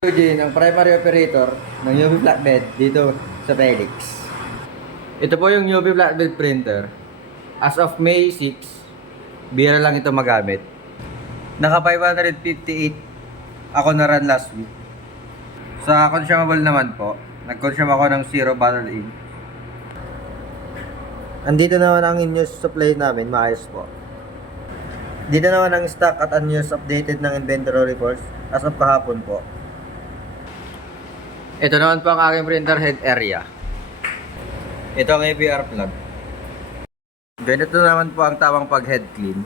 Eugene, ang primary operator ng UV flatbed dito sa Felix. Ito po yung UV flatbed printer. As of May 6, bira lang ito magamit. Naka 558 ako na run last week. Sa consumable naman po, nag-consume ako ng 0 bottle ink. Andito naman ang in-use supply namin, maayos po. Dito naman ang stock at unused updated ng inventory reports as of kahapon po. Ito naman po ang aking printer head area. Ito ang ABR plug. Ganito naman po ang tamang pag head clean.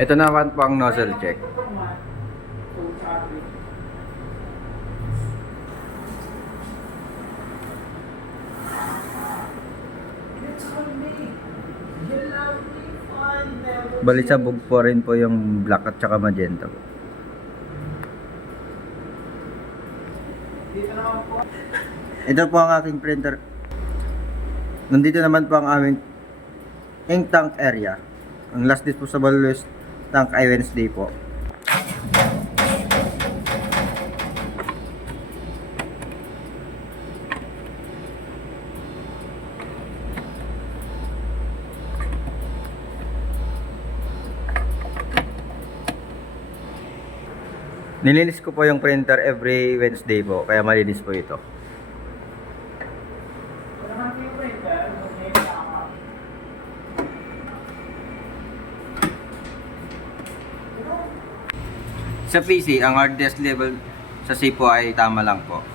Ito naman po ang nozzle check. Bali sabog po rin po yung black at saka magenta po. Ito po ang aking printer. Nandito naman po ang aming ink tank area. Ang last disposable waste tank ay Wednesday po. Nilinis ko po yung printer every Wednesday po, kaya malinis po ito. Sa PC, ang hard disk level sa C po ay tama lang po.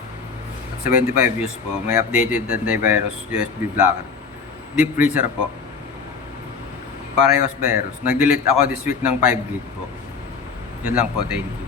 At 75 views po, may updated antivirus USB blocker. Deep freezer po. Parehas virus. Nag-delete ako this week ng 5 GB po. Yun lang po, thank you.